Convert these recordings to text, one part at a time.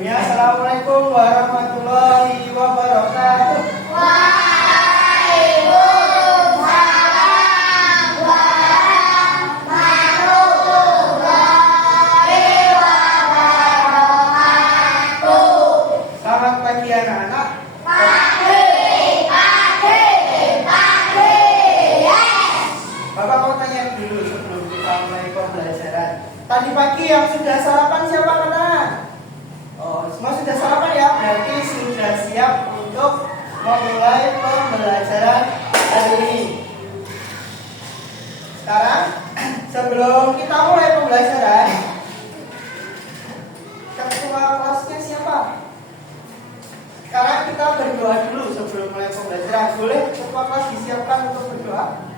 sebelumnya, Assalamualaikum warahmatullahi wabarakatuh. Waalaikumsalam warahmatullahi wabarakatuh. Selamat pagi anak-anak. Bapak mau tanya dulu sebelum kita mulai pembelajaran. Tadi pagi yang sudah sarapan siapa katakan? Oh, semua sudah sarapan ya? Berarti sudah siap untuk memulai pembelajaran hari ini. Sekarang, sebelum kita mulai pembelajaran, ketua kelasnya siapa? Sekarang kita berdoa dulu sebelum mulai pembelajaran. Boleh ketua kelas disiapkan untuk berdoa?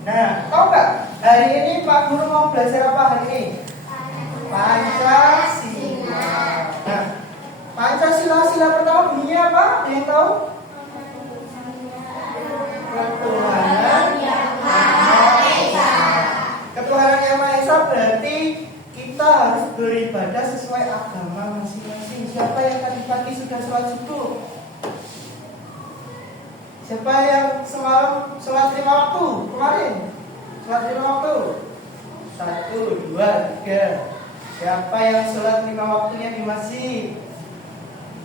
Nah, tahu nggak? Hari ini Pak Guru mau belajar apa hari ini? Pancasila. Nah, Pancasila pertama bunyinya apa? Ada yang tahu? Ketuhanan yang Maha Esa. Ketuhanan yang Maha Esa berarti kita harus beribadah sesuai agama masing-masing. Siapa yang tadi pagi sudah sholat subuh? Siapa yang semalam sholat 5 waktu kemarin? Sholat 5 waktu? 1, 2, 3. Siapa yang sholat 5 waktunya di masjid?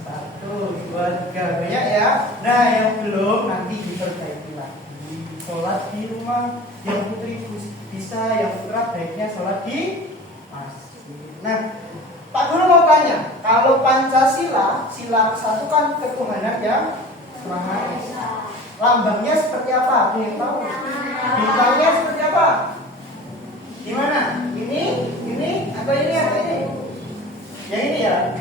1, 2, 3. Banyak ya? Nah, yang belum nanti diperbaiki lagi. Sholat di rumah. Yang putri bisa, yang putra baiknya sholat di masjid. Nah, Pak Guru mau tanya, kalau Pancasila, sila satu kan ketuhanan yang Maha Esa. Lambangnya seperti apa? Ada yang tahu? Bintangnya seperti apa? Gimana? Ini atau ini? Yang ini ya?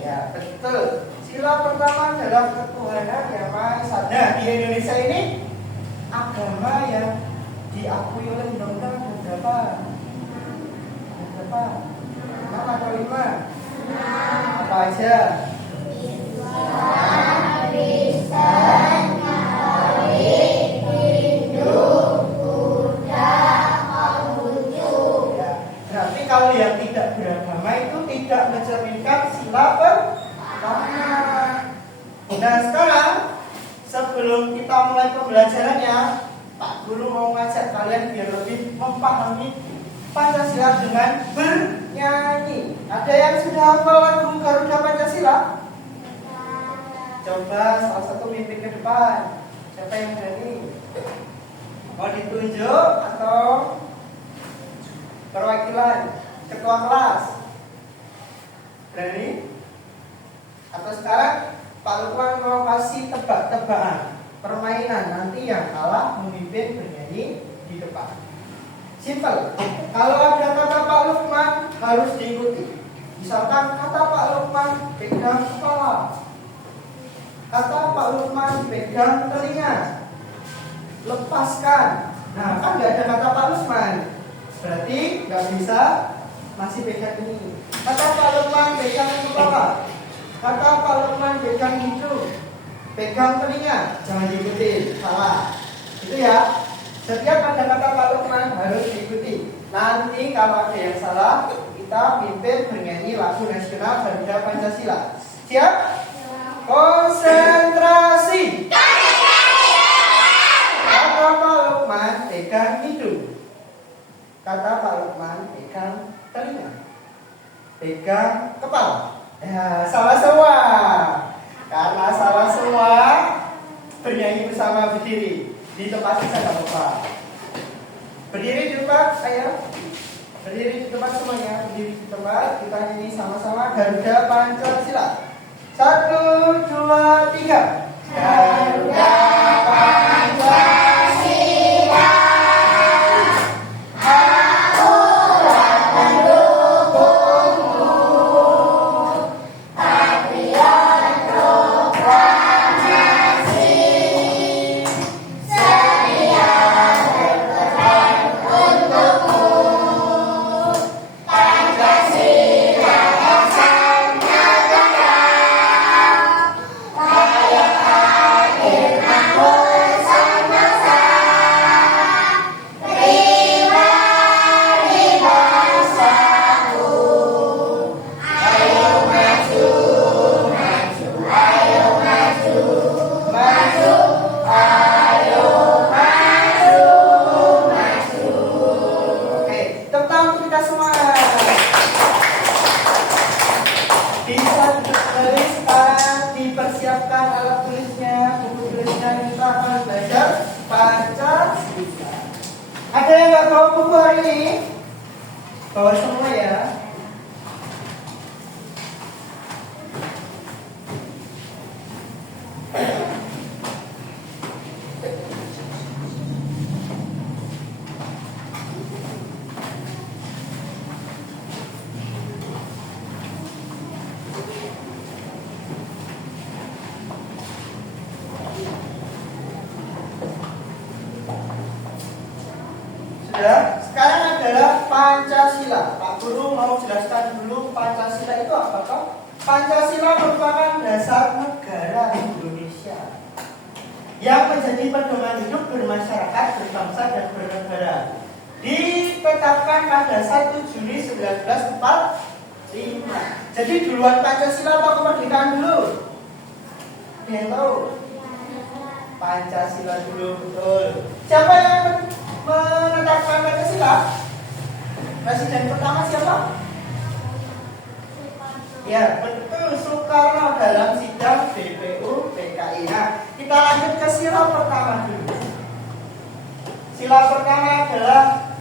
Ya, betul. Sila pertama adalah ketuhanan yang Maha Esa. Nah, di Indonesia ini agama yang diakui oleh undang-undang berapa? depan. 6 atau 5? Apa aja? Berarti kalau yang tidak beragama itu tidak mencerminkan sila pertama. Nah sekarang sebelum kita mulai pembelajarannya, Pak Guru mau ngajak kalian biar lebih memahami Pancasila dengan bernyanyi. Ada yang sudah hafal lagu Garuda Pancasila? Coba salah satu mimpi ke depan. Siapa yang berani? Mau ditunjuk atau perwakilan ketua kelas? Berani? Atau sekarang Pak Lukman mau kasih tebak-tebakan permainan, nanti yang kalah memimpin bernyanyi di depan. Simple. Kalau ada kata Pak Lukman harus diikuti. Misalkan kata Pak Lukman pegang kepala, kata Pak Lukman pegang telinga, lepaskan. Nah kan nggak ada kata Pak Lukman, berarti nggak bisa, masih pegang ini. Kata Pak Lukman pegang kepala, kata Pak Lukman pegang hidung, pegang telinga, jangan diikuti, salah. Itu ya. Setiap ada kata Pak Lukman harus diikuti. Nanti kalau ada yang salah, kita pimpin bernyanyi lagu nasional Garuda Pancasila. Siap? Konsentrasi. Kata Pak Lukman pegang hidung, kata Pak Lukman pegang telinga, pegang kepala. Ya, salah semua. Karena salah semua, bernyanyi bersama berdiri. Di tempat saja nggak apa-apa. Berdiri di tempat, ayo. Berdiri di tempat semuanya. Berdiri di tempat. Kita nyanyi sama-sama Garuda Pancasila. 1, 2, 3. Garuda Pancasila. Aku mendukungmu. Patriot proklamasi. Ada yang nggak bawa buku hari ini? Bawa semua ya. Sekarang adalah Pancasila. Pak Guru mau jelaskan dulu Pancasila itu apa toh? Pancasila merupakan dasar negara Indonesia yang menjadi pedoman hidup bermasyarakat, berbangsa dan bernegara. Ditetapkan pada 1 Juni 1945. Jadi duluan Pancasila atau kemerdekaan dulu? Ada yang tahu? Pancasila dulu, betul. Siapa yang menetapkan Pancasila? Presiden pertama siapa? Ya, betul, Soekarno dalam sidang BPU PKI. Nah, kita lanjut ke sila pertama dulu. Sila pertama adalah,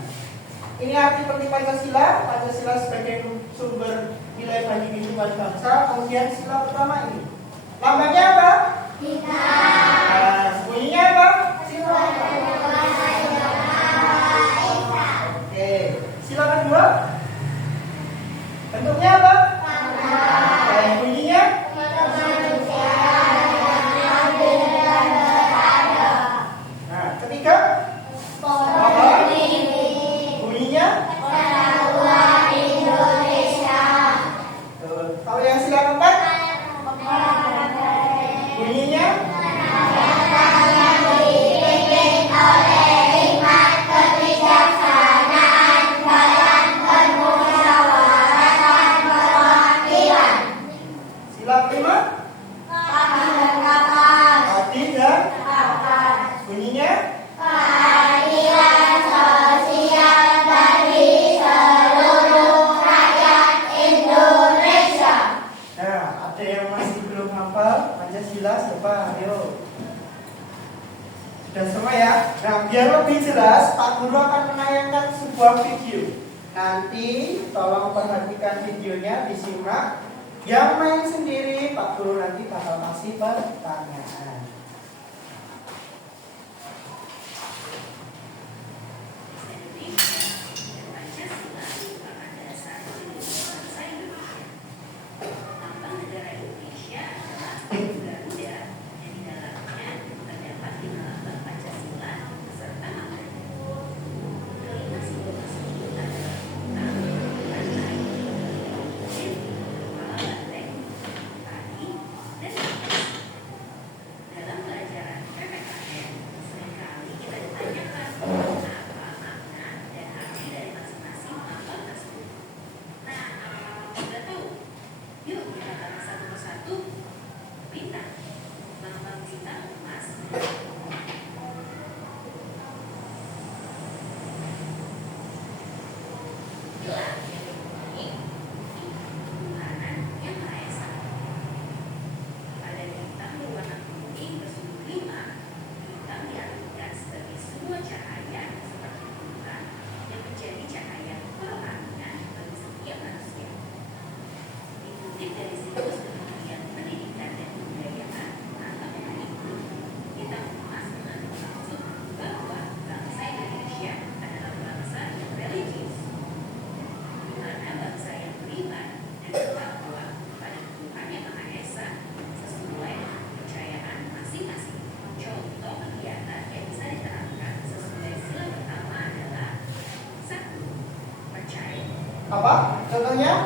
ini arti penting Pancasila. Pancasila sebagai sumber nilai bagi kehidupan bangsa. Kemudian sila pertama ini, lambangnya apa? Nah, bunyinya apa? Oke, sila kedua, bentuknya apa? Dan bunyinya? Nah, ketiga, bunyinya? Bunyinya? Sila kelima? Adil dan? Bunyinya? Nah, ada yang masih belum hafal Pancasila siapa? Ayo. Sudah semua ya? Nah, biar lebih jelas, Pak Guru akan menayangkan sebuah video. Nanti tolong perhatikan videonya, disimak. Yang main sendiri, Pak Guru nanti bakal kasih pertanyaan. Apa? Contohnya?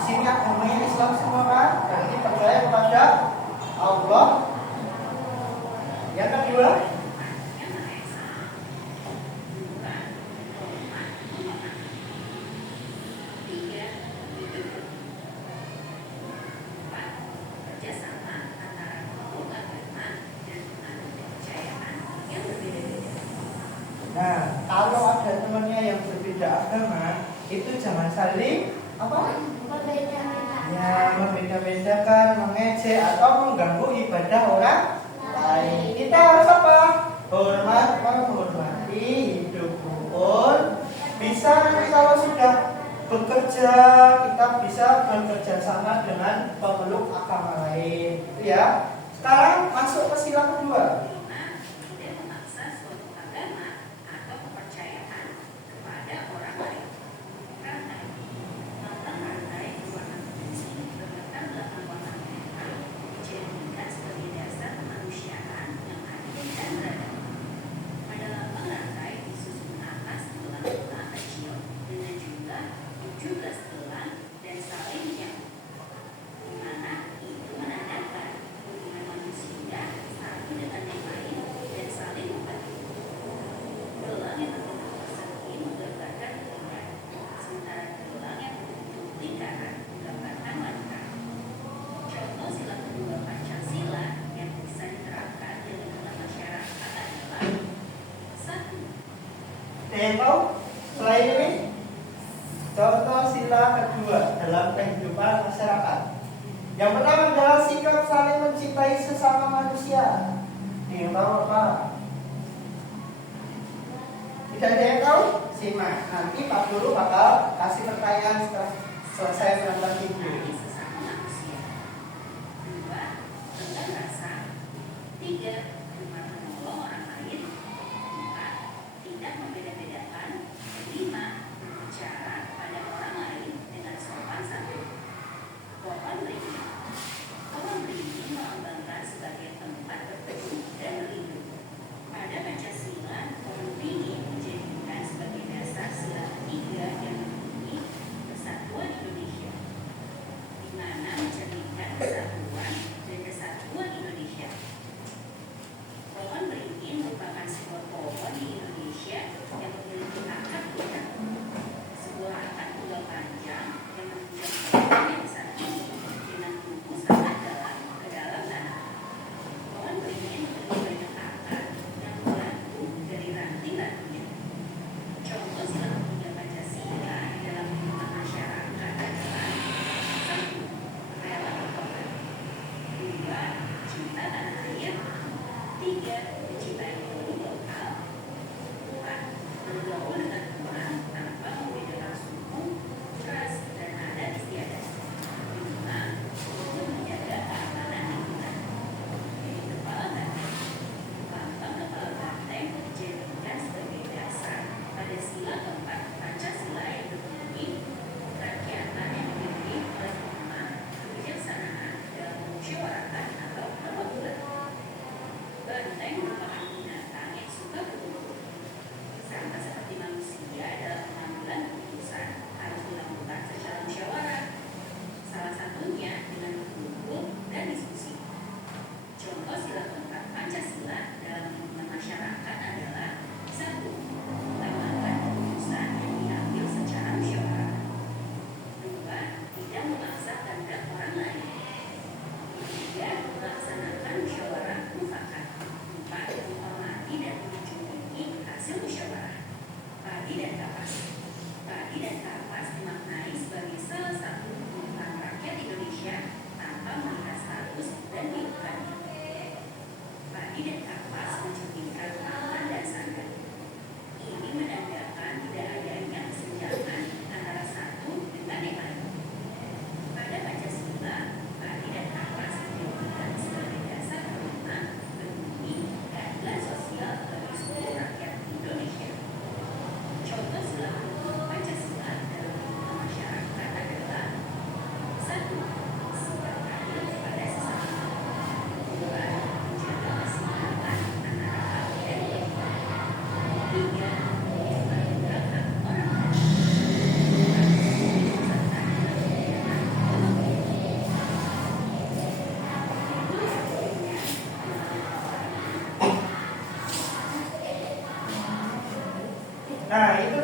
Sini agamanya Islam semua kan? Berarti percaya kepada Allah. Yang kedua? Nah, kalau ada temannya yang berbeda agama, itu jangan saling apa? Ya, membeda-bedakan, mengejek atau mengganggu ibadah orang lain. Kita harus apa? Hormat, menghormati, hidup rukun. Bisa nanti kalau sudah bekerja, kita bisa bekerja sama dengan pemeluk agama lain. Itu ya. Sekarang masuk ke sila kedua. Yang tahu selain ini contoh sila kedua dalam kehidupan masyarakat. Yang pertama adalah sikap saling mencintai sesama manusia. Yang tahu apa? Tidak ada yang tahu? Simak. Nanti Pak Guru bakal kasih pertanyaan setelah selesai menonton video.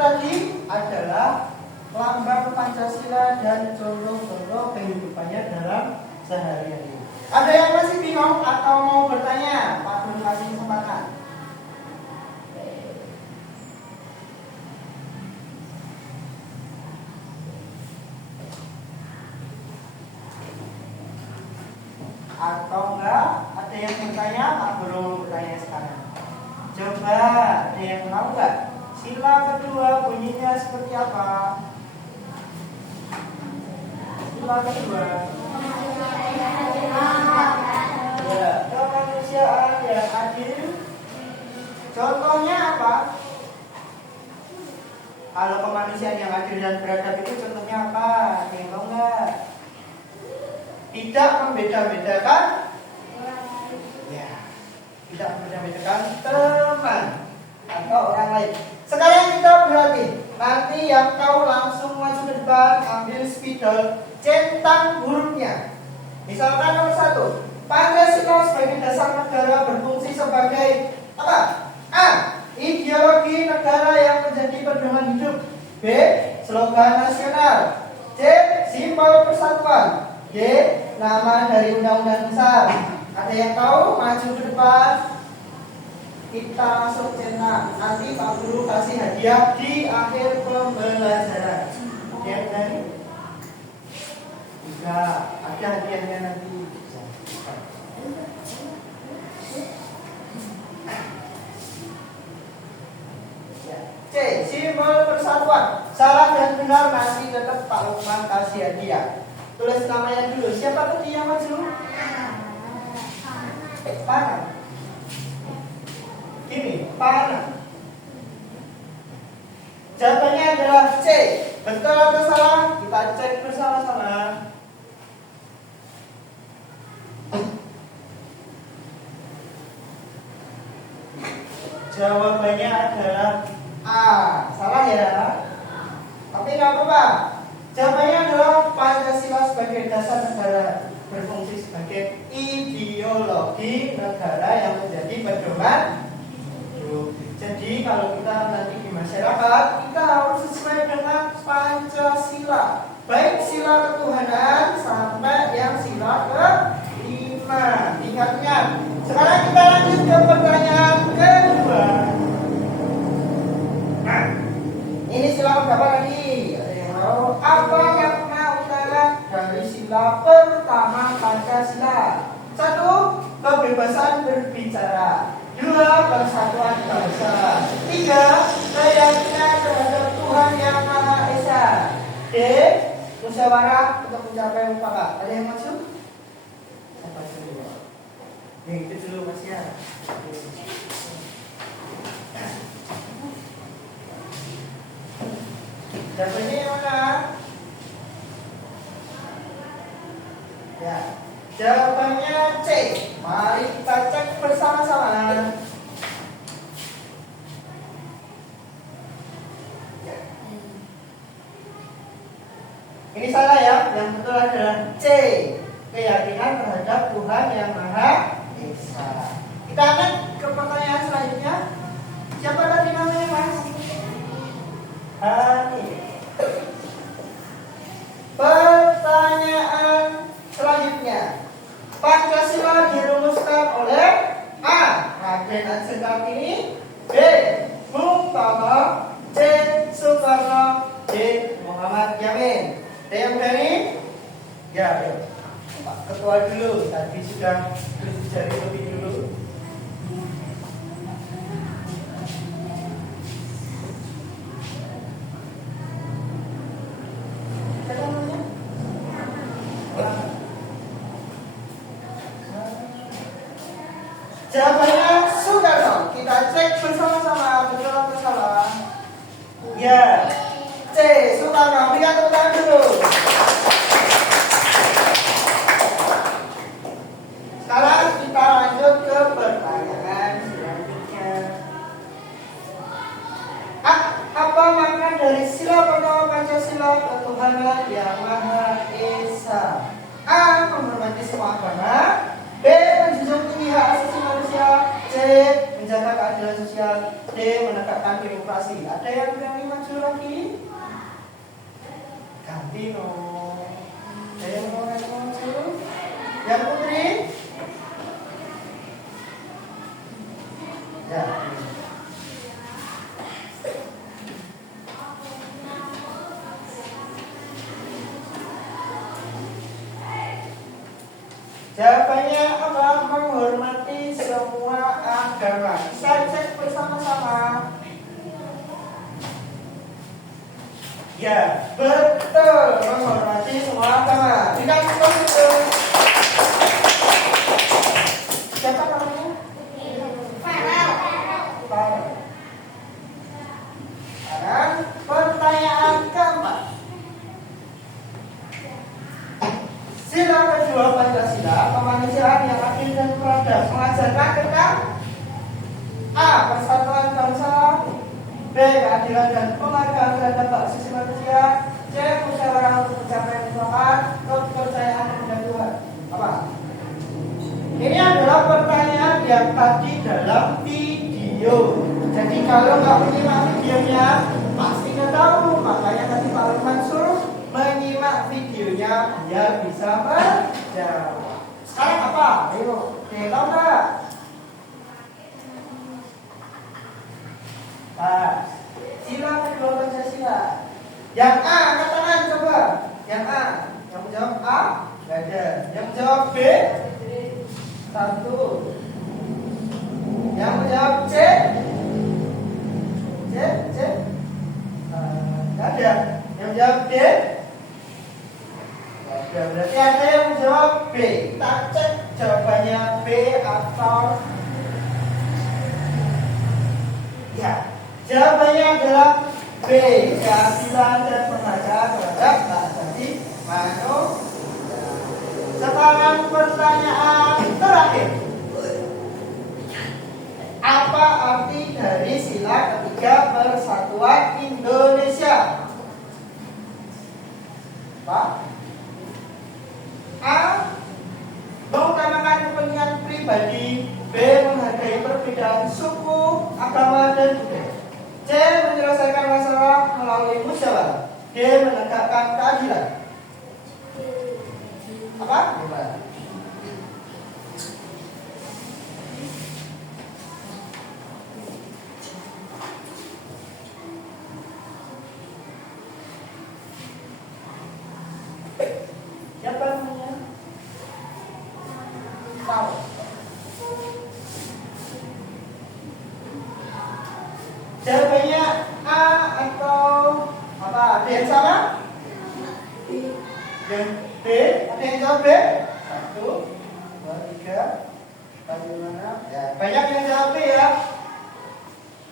tadi adalah lambang Pancasila dan contoh-contoh kehidupannya dalam sehari-hari. Ada yang masih bingung atau mau bertanya? Pak Guru kasih kesempatan. Atau enggak? Ada yang bertanya? Pak Guru mau bertanya sekarang. Coba, ada yang tahu enggak? Sila kedua bunyinya seperti apa? Sila kedua. Ya, kemanusiaan yang adil. Contohnya apa? Kalau kemanusiaan yang adil dan beradab itu contohnya apa? Ada yang tahu enggak? Tidak membeda-bedakan. Ya, tidak membeda-bedakan teman atau orang lain. Sekarang kita berlatih. Nanti yang tahu langsung maju ke depan, ambil spidol, centang hurufnya. Misalkan nomor 1, Pancasila sebagai dasar negara berfungsi sebagai apa? A. Ideologi negara yang menjadi pedoman hidup. B. Slogan nasional. C. Simbol persatuan. D. Nama dari undang-undang besar. Ada yang tahu? Maju ke depan. Kita masuk centang. Nanti Pak Guru kasih hadiah di akhir pembelajaran. Ya, dari? Enggak, ada hadiahnya nanti. C. Simbol persatuan. Salah dan benar nanti tetap Pak Lukman kasih hadiah. Tulis namanya dulu. Siapa tadi yang maju? Panah. Gini, panah. Jawabannya adalah C. Betul atau salah? Kita cek bersama-sama. Jawabannya adalah A. Salah ya? Tapi nggak apa-apa. Jawabannya adalah Pancasila sebagai dasar negara berfungsi sebagai ideologi negara yang menjadi pedoman hidup. Jadi kalau kita nanti di masyarakat, kita harus sesuai dengan Pancasila. Baik sila ketuhanan sampai yang sila ke-5. Ingat-ingat. Sekarang kita lanjut ke pertanyaan kedua. Nah, ini sila berapa tadi? Ada yang tahu? Apa makna utara dari sila pertama Pancasila? 1. Kebebasan berbicara. 2. Persatuan bangsa. 3. Keyakinan terhadap Tuhan Yang Maha Esa. D. Musyawarah untuk mencapai mufakat. Ada yang masuk? Apa dulu? Nih, itu dulu Mas ya. Jawabannya yang mana? Ya, jawabannya C. Mari kita cek bersama-sama. Ini salah ya, yang betul adalah C. Keyakinan terhadap Tuhan Yang Maha Esa. Kita akan ke pertanyaan selanjutnya. Siapa tadi namanya Mas? Hani. Pertanyaan selanjutnya. Pancasila dirumuskan oleh A. Raden Ajeng Kartini. B. Bung Tomo. C. Soekarno. D. Muhammad Yamin. Ada yang berani? Ya, Pak Ketua dulu. Tadi sudah belajar lebih dulu. Jawabannya Soekarno. Kita cek bersama-sama betul atau salah. Ya, C. Soekarno. Berikan tepuk tangan dulu. Sekarang kita lanjut ke pertanyaan selanjutnya. Apa makna dari sila pertama Pancasila? Ketuhanan Yang Maha Esa. A. Menghormati semua agama. B. Menjunjung tinggi hak asasi manusia. C. Menjaga keadilan sosial. D. Menegakkan demokrasi. Ada yang berani maju? maju lagi. Ganti no. Ayo maju. Yang putri. Ya. Jawabannya apa? Menghormati semua agama. Kita cek bersama-sama. Ya, betul. Menghormati semua agama. Dikasih itu. Siapa namanya? Farel. Sekarang pertanyaan keempat. Sila kedua Pancasila, kemanusiaan yang adil dan beradab, mengajarkan tentang A. Persatuan bangsa, B. Keadilan dan penghargaan terhadap hak asasi manusia, C. Musyawarah untuk pencapaian mufakat, kepercayaan kepada Tuhan. Apa? Ini adalah pertanyaan yang tadi dalam video. Jadi kalau nggak menyimak videonya, pasti nggak tahu. Makanya tadi Pak Lukman suruh menyimak videonya biar bisa menjawab. Sekarang apa? Ayo, tahu nggak? Pas. Sila kedua Pancasila. Yang A, angkat tangan coba. Yang A, yang menjawab A, nggak ada. Yang menjawab B, satu. Yang menjawab C, nggak ada. Yang menjawab D, nggak ada. Berarti ada yang menjawab B. Kita cek jawabannya B atau ya. Jawabannya adalah B. Keadilan dan penghargaan terhadap hak asasi manusia. Sekarang pertanyaan terakhir. Apa arti dari sila ketiga Persatuan Indonesia? Pak? A. Mengutamakan kepentingan pribadi. B. Menghargai perbedaan suku, agama, dan budaya. C. Menyelesaikan masalah melalui musyawarah. D. Menegakkan keadilan. Apa? Coba. Siapa namanya? Tahu. Jawabannya A atau apa? Ada yang salah? Yang B? Ada yang jawab B? 1, 2, 3, 4, 5, 6. Ya, banyak yang jawab B ya.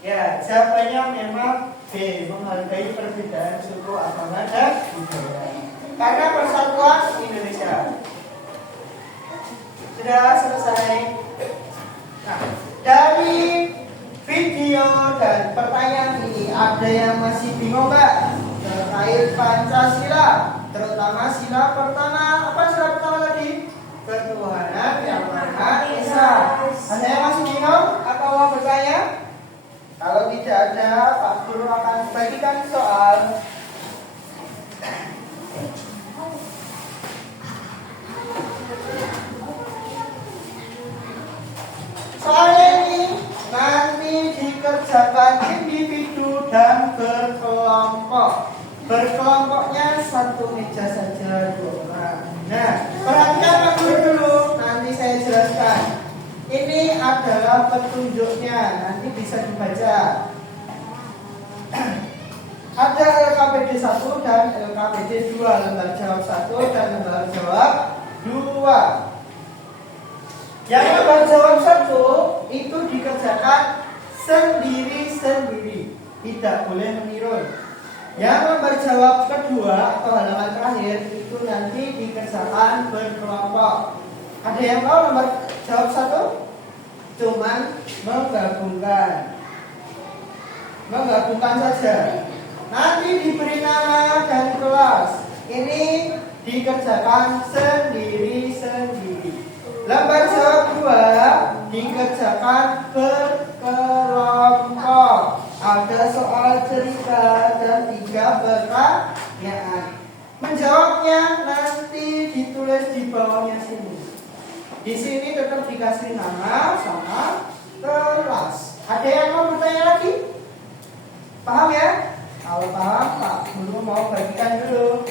Ya, jawabannya memang B. Menghargai perbedaan suku, agama, dan budaya. Karena Persatuan Indonesia. Sudah selesai. Nah, dari video dan pertanyaan ini ada yang masih bingung nggak terkait Pancasila, terutama sila pertama. Apa sila pertama tadi? Ketuhanan yang Maha Esa. Ada yang masih bingung atau mau bertanya? Kalau tidak ada, Pak Guru akan bagikan soal. Soalnya ini nanti dikerjakan individu dan berkelompok. Berkelompoknya satu meja saja 2 orang. Nah, perhatikan Pak Guru dulu, nanti saya jelaskan. Ini adalah petunjuknya, nanti bisa dibaca. Ada LKPD 1 dan LKPD 2, lembar jawab 1 dan lembar jawab 2. Yang lembar jawab 1 itu dikerjakan sendiri-sendiri, tidak boleh menirun. Yang lembar jawab kedua atau halaman terakhir itu nanti dikerjakan berkelompok. Ada yang tahu lembar jawab 1? Cuman menggabungkan saja. Nanti diberi nama dan kelas. Ini dikerjakan sendiri-sendiri. Lembar jawab 2 dikerjakan berkelompok. Ada soal cerita dan 3 pertanyaan. Menjawabnya nanti ditulis di bawahnya sini. Di sini tetap dikasih nama sama kelas. Ada yang mau bertanya lagi? Paham ya? Kalau paham, Pak Guru mau bagikan dulu.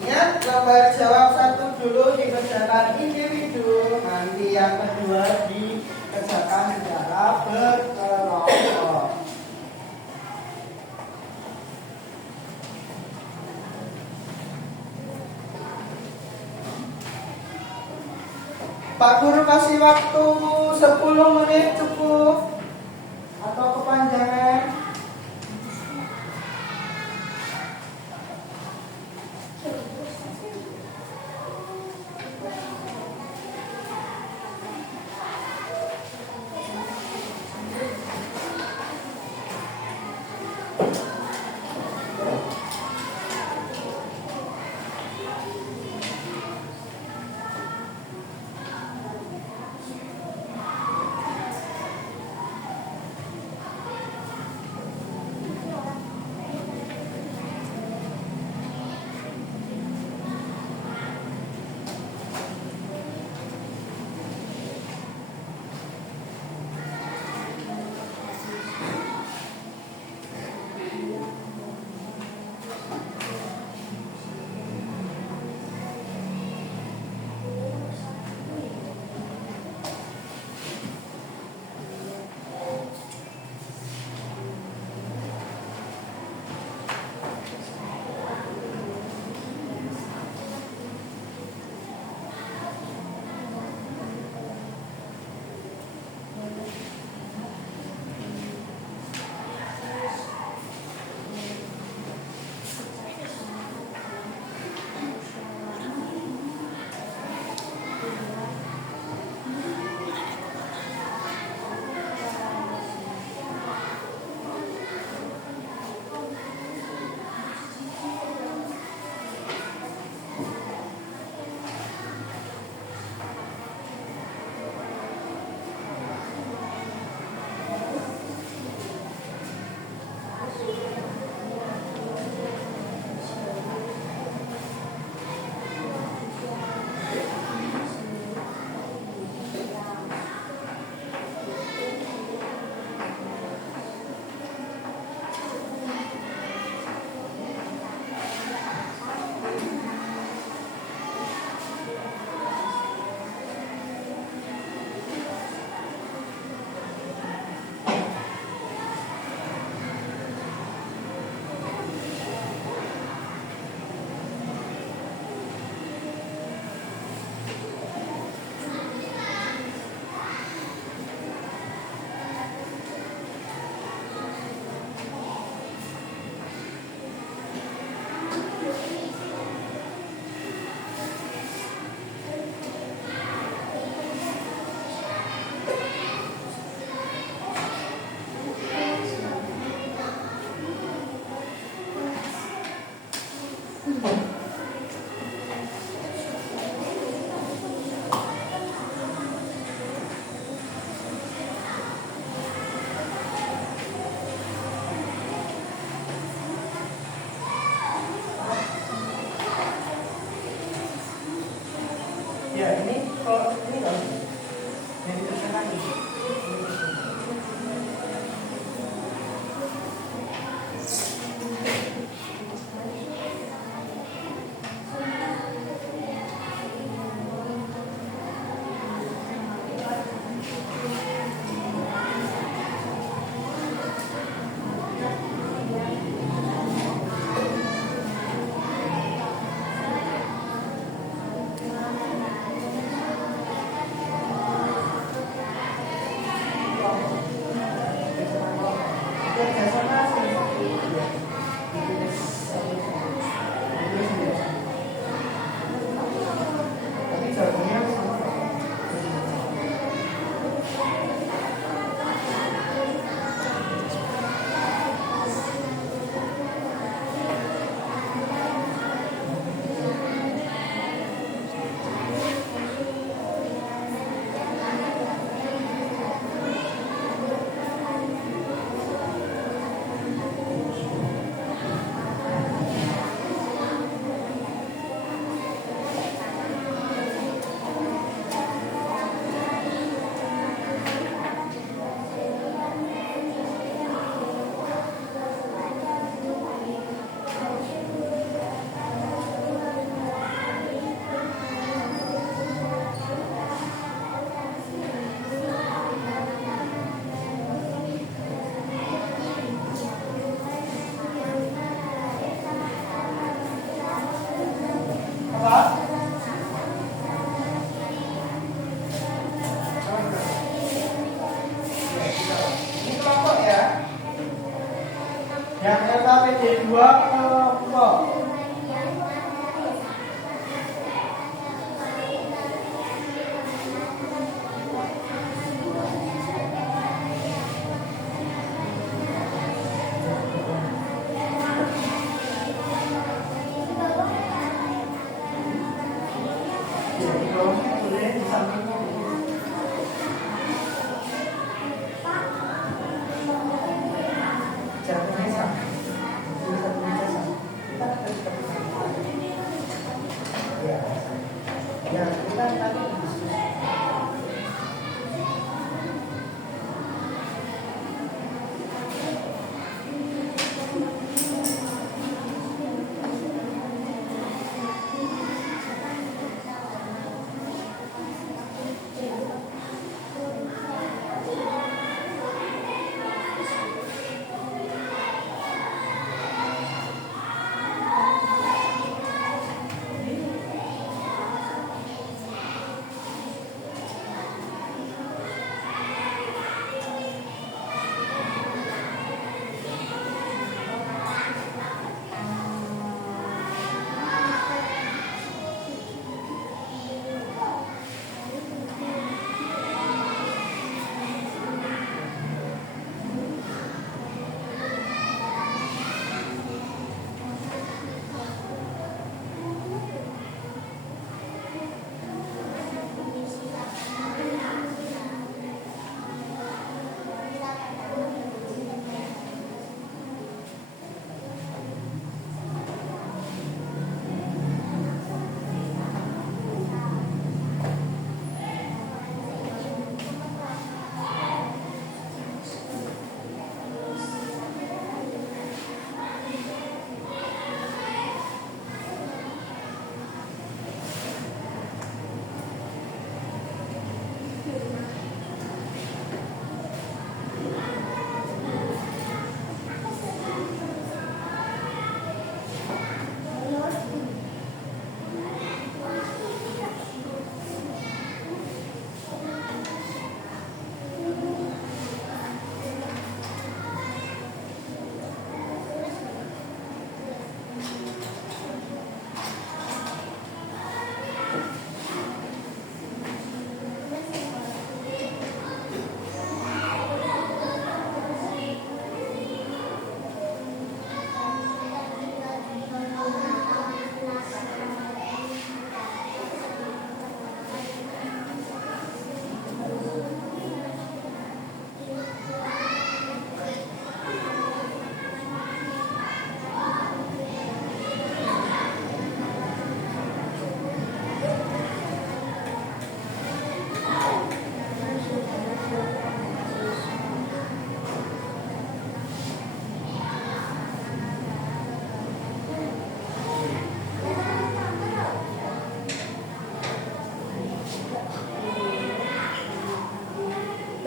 Ingat, lembar jawab 1 dulu dikerjakan individu, nanti yang kedua dikerjakan secara berkelompok. Pak Guru kasih waktu 10 menit cukup atau kepanjangan? Ya ini kalau ini kan yang diteruskan ini. kelompok.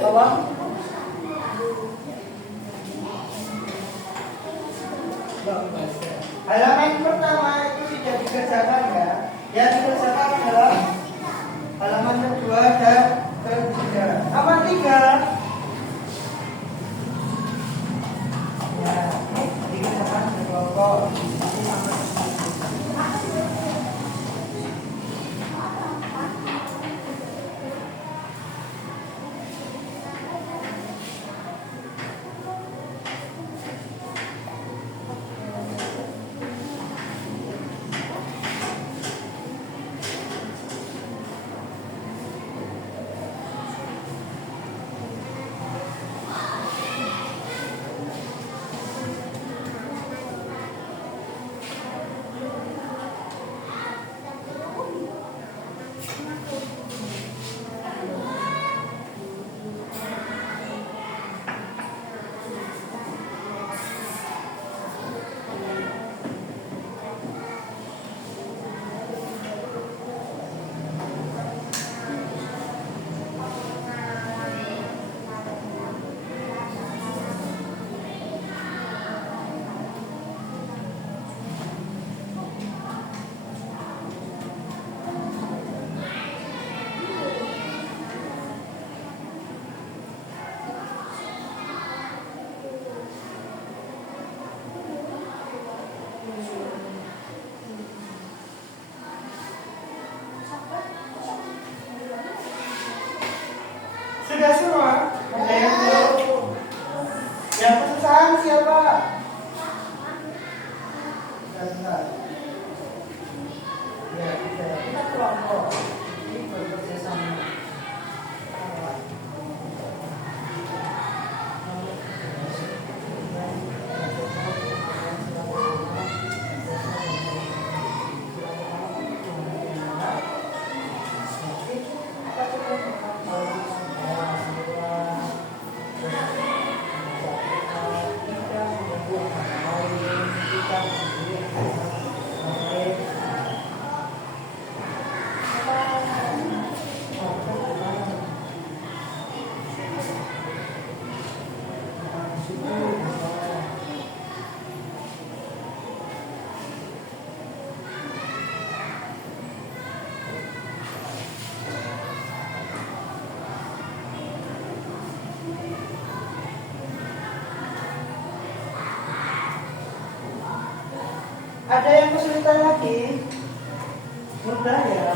Bawah. Halaman pertama itu sudah dikerjakan ya. Yang dikerjakan adalah halaman kedua dan ketiga. Halaman 3. Ya, dikerjakan di kelompok. kita kelompok. Ini bekerja sama. Ada yang kesulitan lagi? Mudah ya.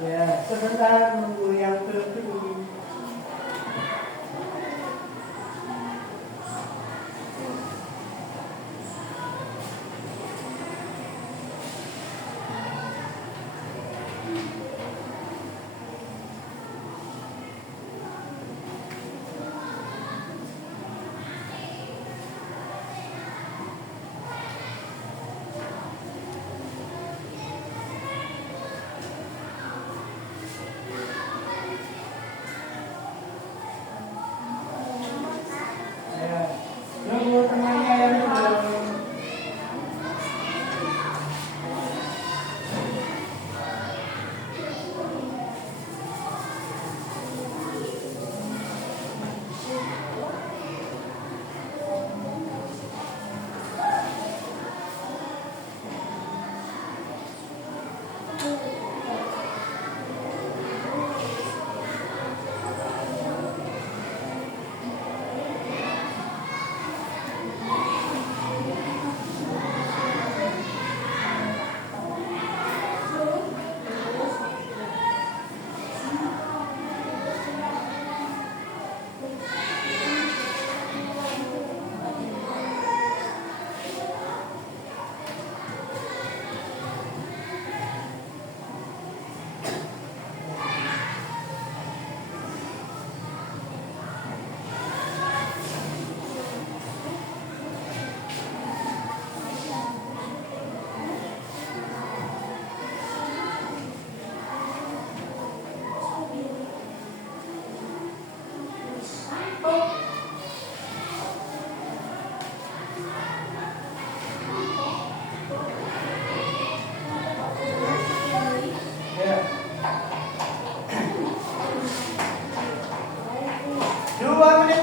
Ya, sebentar nunggu yang dulu. Nunggu temannya yang belum.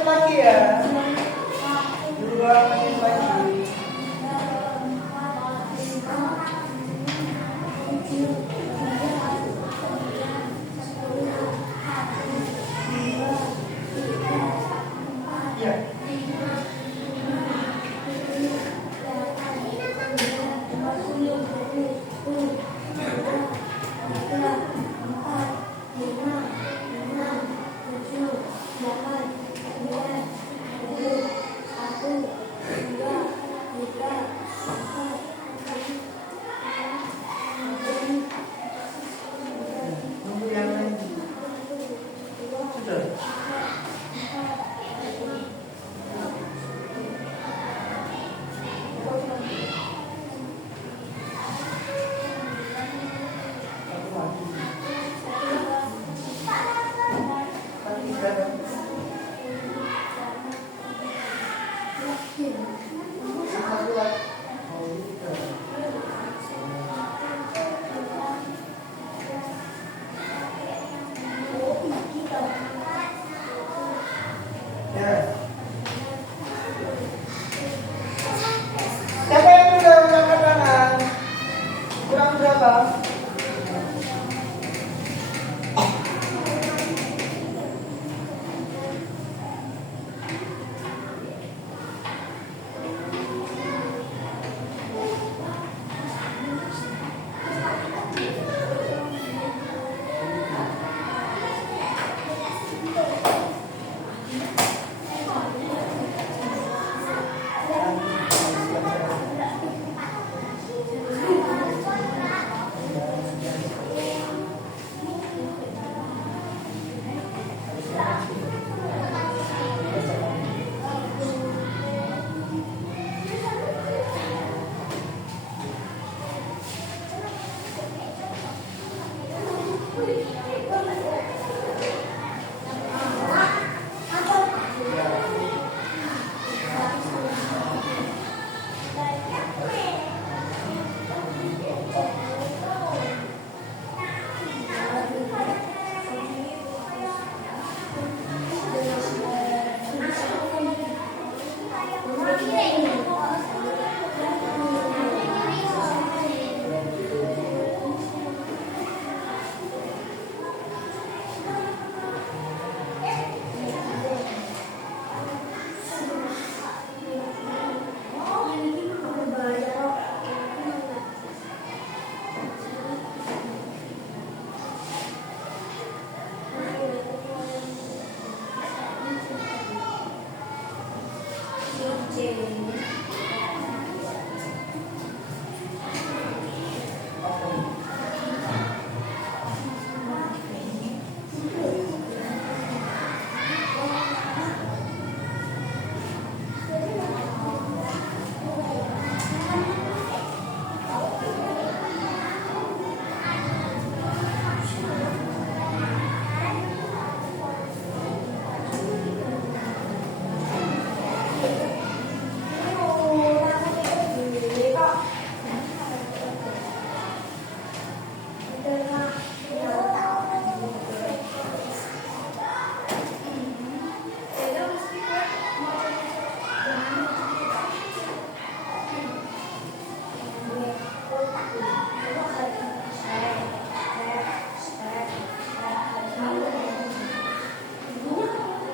Lagi ya, 2 menit lagi. Ya. Siapa yang sudah mengangkat tangan? Kurang berapa?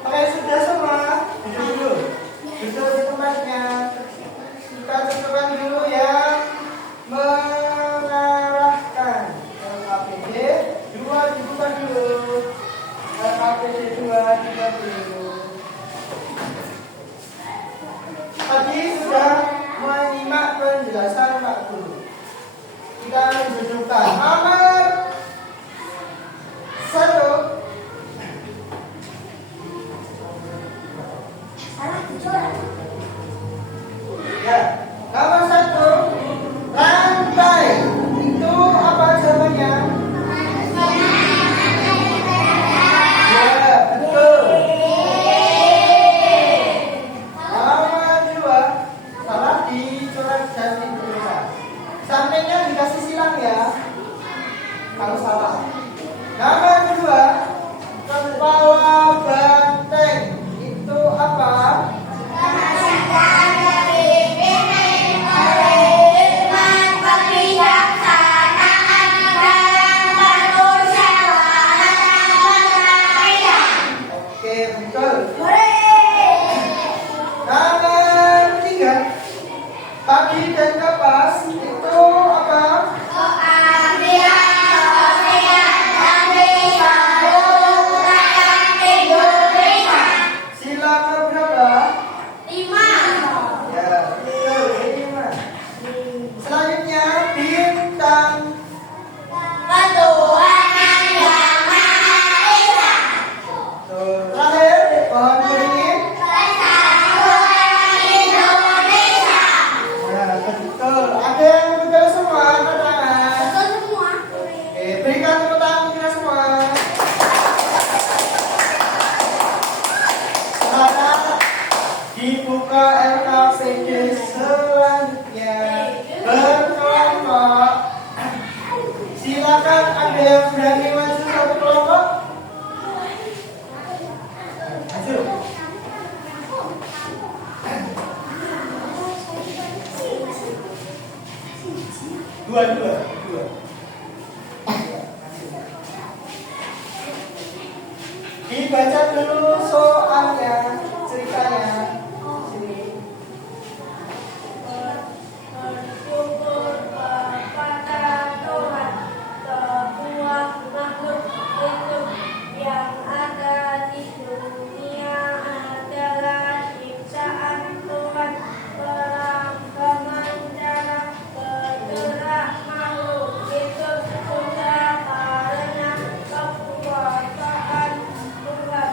Oke, sudah semua. Duduk dulu. Duduk di tempatnya. Kita tentukan dulu yang mengarahkan. LKPD 2 dibuka dulu. LKPD 2 dibuka dulu. Tadi sudah menyimak penjelasan Pak Guru. Kita menunjukkan nomor 1. Ya, nomor 1, rantai. Itu apa jawabannya? Ya, betul. Nomor 2, salah dicoret dan dituliskan. Sampingnya dikasih silang ya, kalau salah. Nomor 2, kepala banteng. Itu apa? Pagi dan kapas itu apa? Sila berapa? 5. Ya, betul, 5. Selanjutnya bintang. Terakhir, pohon beringin. Betul. Ada yang betul semua, angkat tangan. Oke, berikan tepuk tangan kita semua. Sekarang dibuka LKPD selanjutnya berkelompok. Silakan ada yang berani maju satu kelompok. Maju. Dua. Dibaca dulu soalnya, ceritanya. Sini. Bersyukur kepada Tuhan, semua makhluk hidup yang ada di dunia adalah ciptaan Tuhan. Perangkaman cara bergerak makhluk hidup sudah karena kekuasaan Tuhan.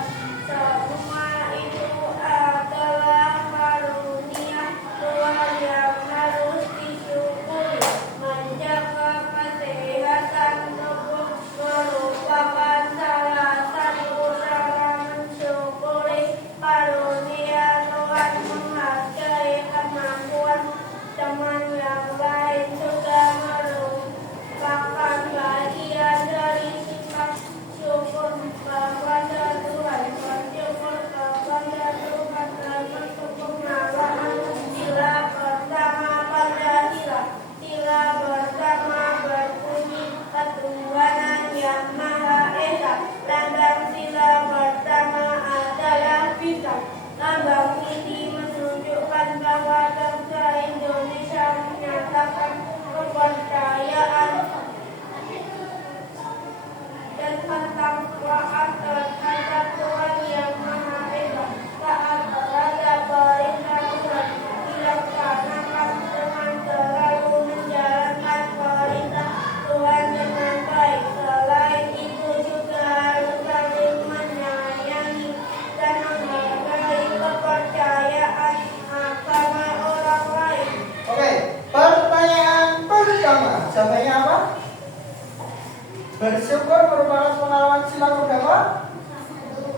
Bersyukur merupakan pengalaman sila berapa?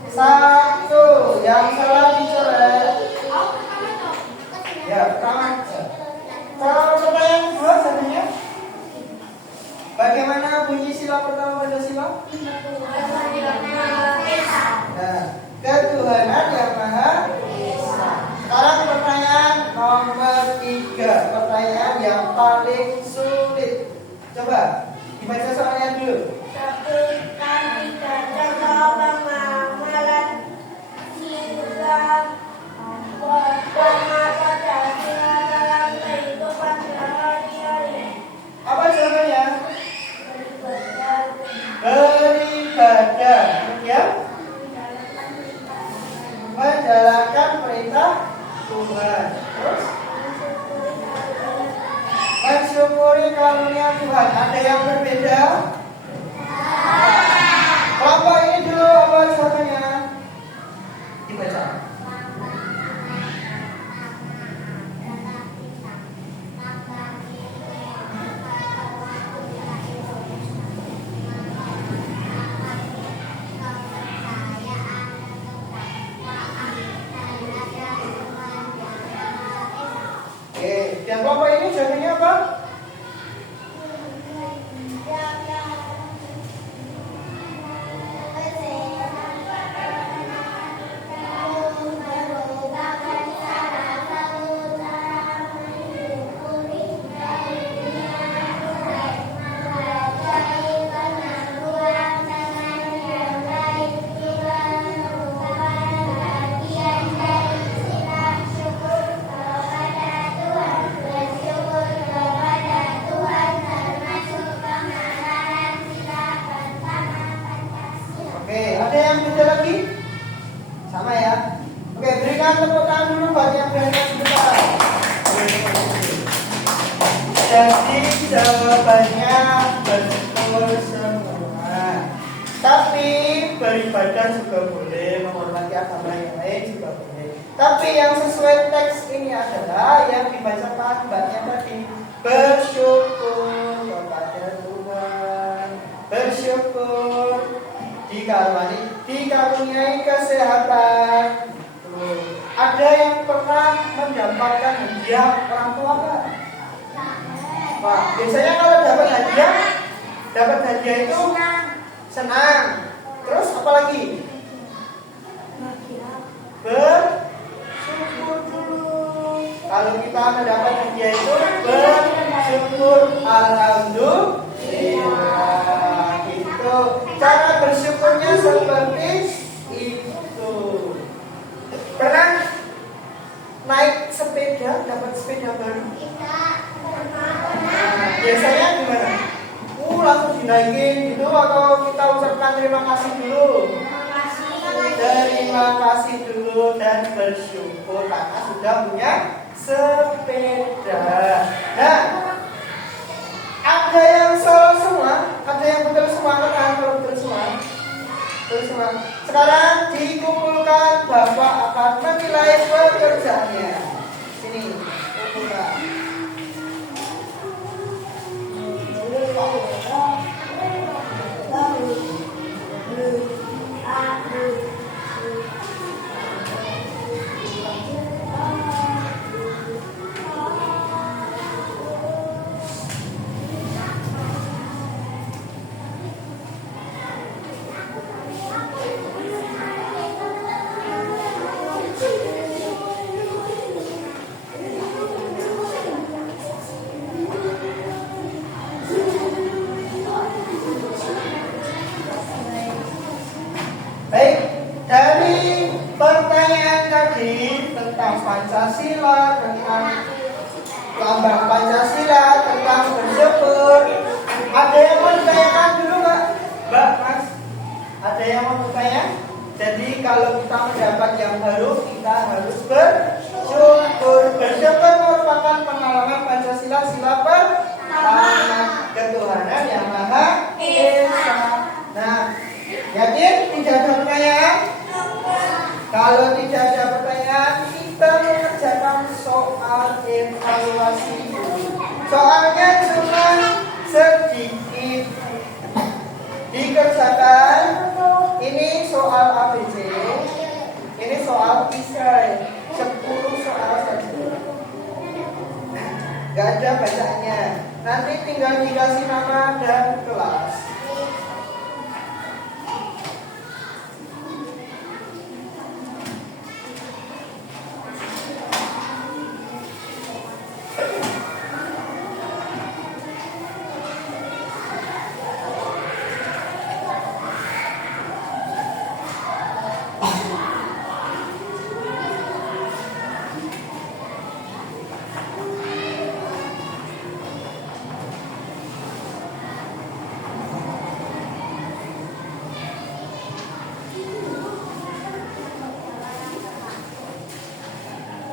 Satu. Yang salah dicoret. Ya, pertama aja. Kalau pertanyaan kedua sebenarnya bagaimana bunyi sila pertama pada sila? Nah, ketuhanan yang Maha Esa. Sekarang pertanyaan nomor 3, pertanyaan yang paling sulit. Coba dibaca soalnya dulu. Apa jawabannya? Beribadah, ya? Menjalankan perintah Tuhan. Terus mensyukuri karunia Tuhan. Ada yang berbeda? Kelompok ini dulu apa jawabannya? Dibaca. Oke, dan kelompok ini jawabannya apa? Oke, ada yang beda lagi? Sama ya? Oke, berikan tepuk tangan dulu buat yang berani sebentar. Jadi jawabannya betul semua. Tapi beribadah juga boleh, menghormati agama yang lain juga boleh. Tapi yang sesuai teks ini adalah yang dibacakan mbaknya tadi. Bersyukur kepada Tuhan, bersyukur dikaruniai kesehatan. Tuh. Ada yang pernah mendapatkan hadiah orang tua nggak? Wah, biasanya kalau dapat hadiah itu senang. Terus apa lagi? Bersyukur dulu. Kalau kita mendapat hadiah itu bersyukur, alhamdulillah. Itu cara bersyukurnya seperti itu. Pernah naik sepeda, dapat sepeda baru? Nah, biasanya gimana? Langsung dinaikin gitu atau kita ucapkan terima kasih dulu? Terima kasih dulu dan bersyukur karena sudah punya sepeda. Nah, ada yang salah semua, ada yang betul semua, kalau betul semua. Betul semua. Sekarang dikumpulkan, Bapak akan menilai pekerjaannya. Sini, kumpulkan. Baik, dari pertanyaan tadi tentang Pancasila, tentang lambang Pancasila, tentang bersyukur, ada yang mau ditanyakan dulu Mbak? Mbak, Mas, ada yang mau bertanya? Jadi kalau kita mendapat yang baru, kita harus bersyukur. Bersyukur merupakan pengalaman Pancasila, sila pertama, ketuhanan yang Maha Esa. Nah, yakin tidak ada pertanyaan? Kalau tidak ada pertanyaan, kita mengerjakan soal evaluasi. Soalnya cuma sedikit. dikerjakan. Ini soal ABC. Ini soal isai. 10 soal saja. Gak ada bacaannya. Nanti tinggal dikasih nama dan kelas.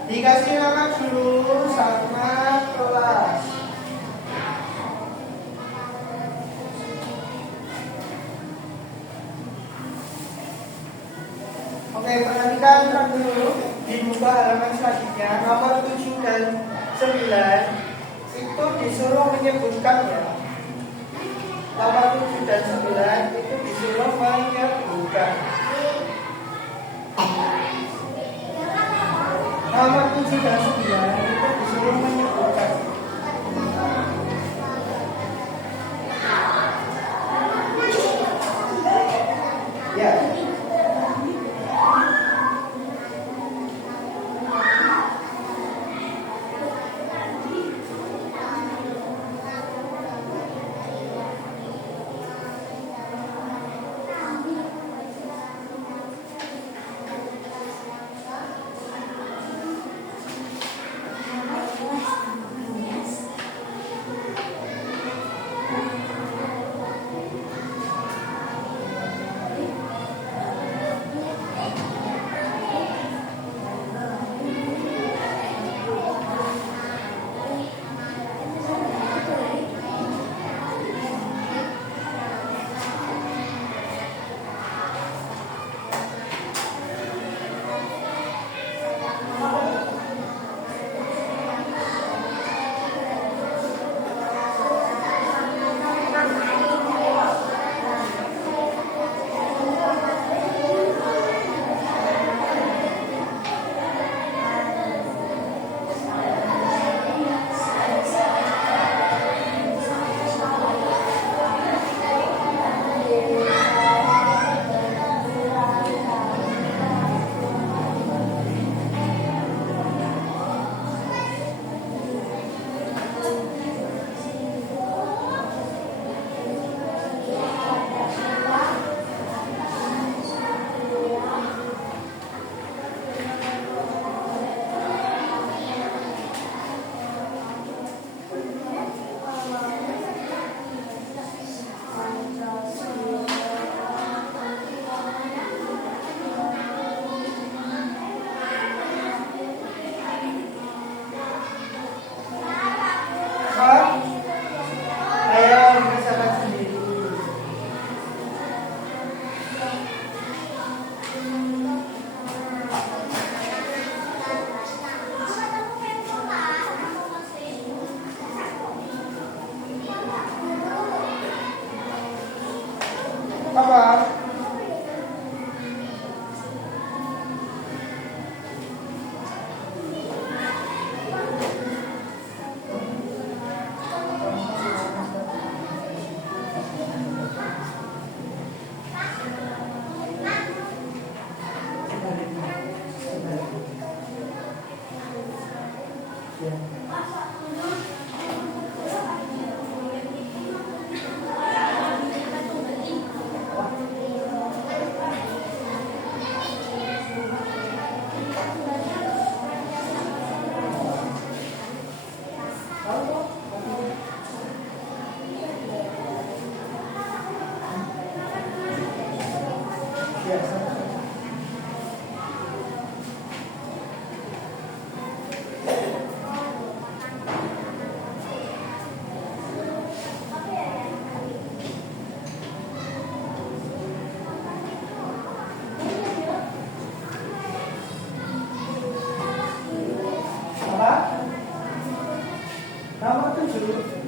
Dikasih nama dulu sama kelas. Oke, perhatikan dulu. Dibuka halaman selanjutnya. Nomor 7 dan 9 itu disuruh menyebutkan ya. Nomor 7 dan 9 itu disuruh menyebutkan. Nomor 7 dan 9 itu disuruh menyebutkan. Ya. Apa? Nomor 7.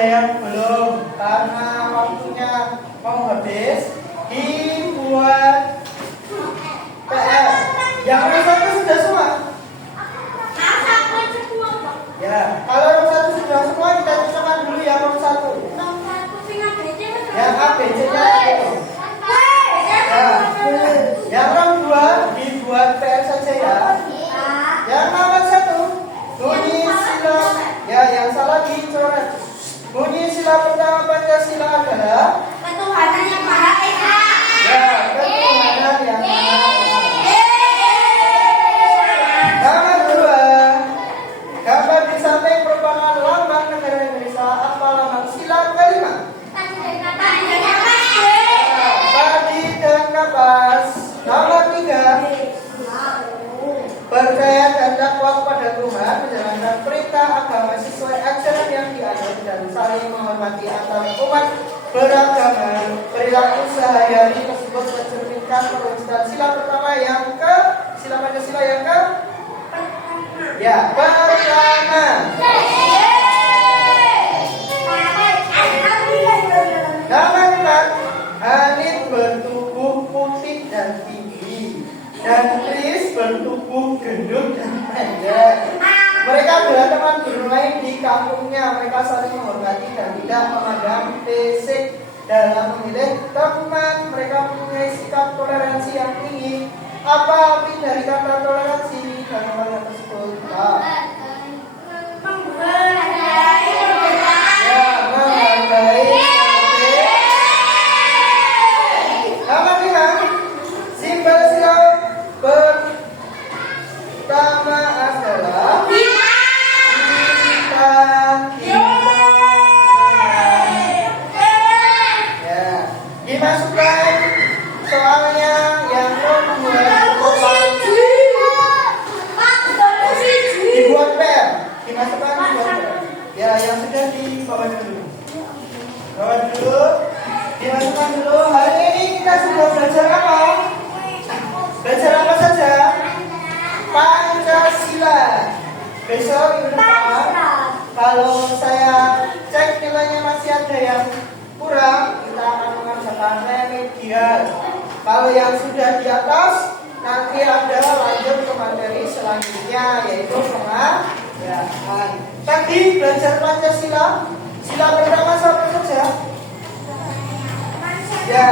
yang belum karena waktunya mau habis, dibuat PR. Yang nomor satu sudah semua? Ya, kalau nomor satu sudah semua kita cocokkan dulu yang nomor satu. Yang A, B, C-nya itu. Ya. Yang nomor dua dibuat PR saja ya. Yang nomor satu bunyi sila, ya yang salah dicoret. Bunyi sila pertama Pancasila adalah Ketuhanan yang Maha Esa. ya ketuhanan yang Maha Esa. Nomor dua, gambar di samping merupakan lambang negara Indonesia. Apa lambang sila kelima? Padi dan kapas. Nomor tiga, percaya dan takwa kepada Tuhan, menjalankan perintah agama sesuai ajaran yang dianut dan saling menghormati antar umat beragama. Perilaku sehari-hari tersebut mencerminkan perwujudan sila pertama yang ke sila Pancasila yang ke ya pertama. Nomor 4, Hanif bertubuh putih dan tinggi, dan Tris bertubuh gendut dan pendek. Mereka adalah teman bermain di kampungnya. Mereka saling menghormati dan tidak memandang fisik dalam memilih teman. Mereka mempunyai sikap toleransi yang tinggi. Apa arti dari kata toleransi dalam hal tersebut? Ya, menghargai. Nomor 5, simbol sila pertama adalah ya, dimasukkan soalnya yang dibuat pen, dimasukkan dibuat pen. Ya, yang sudah dibawa dulu. Bawa dulu, dimasukkan dulu. Hari ini kita sudah belajar apa? Belajar apa saja? Pancasila. Besok minggu depan, kalau saya cek nilainya masih ada yang kurang, kita akan mengerjakan remedial. Kalau yang sudah di atas, nanti ada lanjut ke materi selanjutnya, yaitu pengajaran. Tadi belajar Pancasila, sila pertama apa saja? Ya,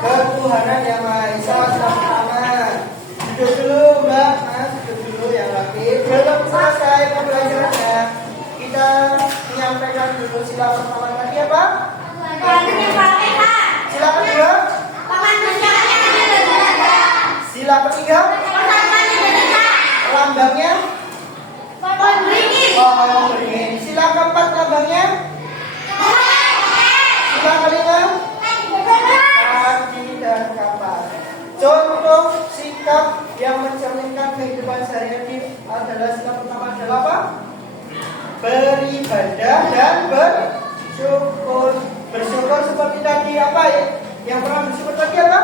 ketuhanan yang Maha Esa pertama. Duduk dulu Mbak, Mas, duduk dulu yang laki. Belum selesai pembelajarannya. Kita menyampaikan dulu sila pertama tadi apa? Sila kedua? Sila ketiga? Lambangnya? Pohon beringin. Sila keempat lambangnya? Sila kelima? Padi dan kapas. Contoh sikap yang mencerminkan kehidupan sehari-hari adalah sila pertama adalah apa? Beribadah dan bersyukur. Bersyukur seperti tadi apa ya? Yang pernah bersyukur tadi apa?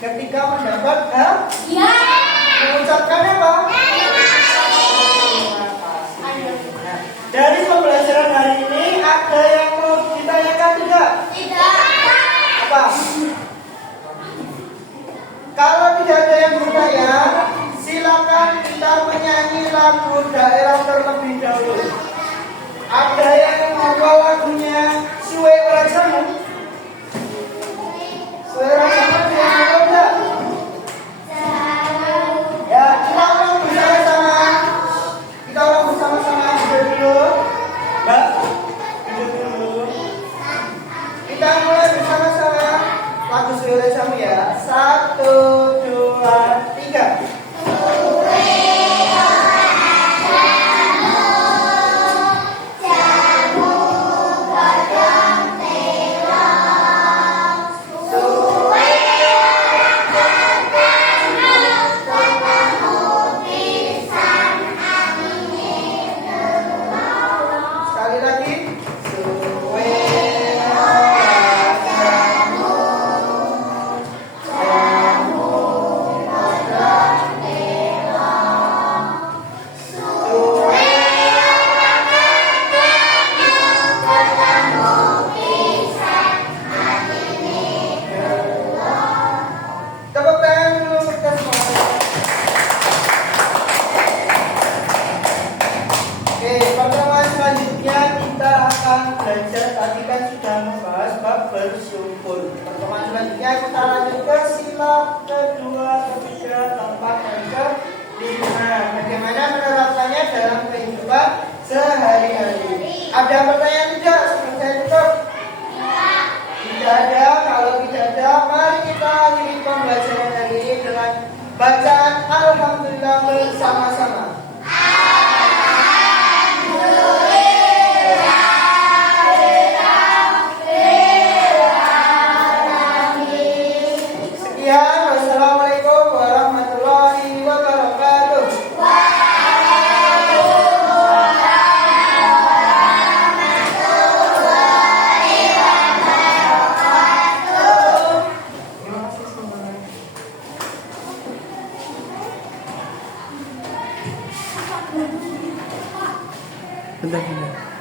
Ketika mendapat mengucapkan apa? Terima kasih. Nah, dari pembelajaran hari ini ada yang mau ditanyakan tidak? Apa? Kalau tidak ada yang bertanya, silakan kita menyanyi lagu daerah terlebih dahulu. Ada yang menghafal lagunya Suwe Rajamu? Suwe Rajamu dia hafal enggak? Ya, kita ulang bersama-sama. Kita ulang bersama-sama. Duduk dulu, Mbak. Duduk dulu. Kita mulai bersama-sama. Lagu Suwe Rajamu ya. 1, 2, 3. Suwe pertemuan selanjutnya kita akan belajar, tadi kan sudah membahas bab bersyukur. Pertemuan selanjutnya kita lanjut ke sila kedua, ketiga, keempat, dan kelima. Bagaimana menerapkannya dalam kehidupan sehari-hari? Ada pertanyaan tidak? Sebelum saya tutup. Tidak ada. Kalau tidak ada, mari kita akhiri pembelajaran hari ini dengan bacaan Alhamdulillah bersama-sama. Sekian, wassalamualaikum warahmatullahi wabarakatuh. Terima kasih semuanya. Bentar.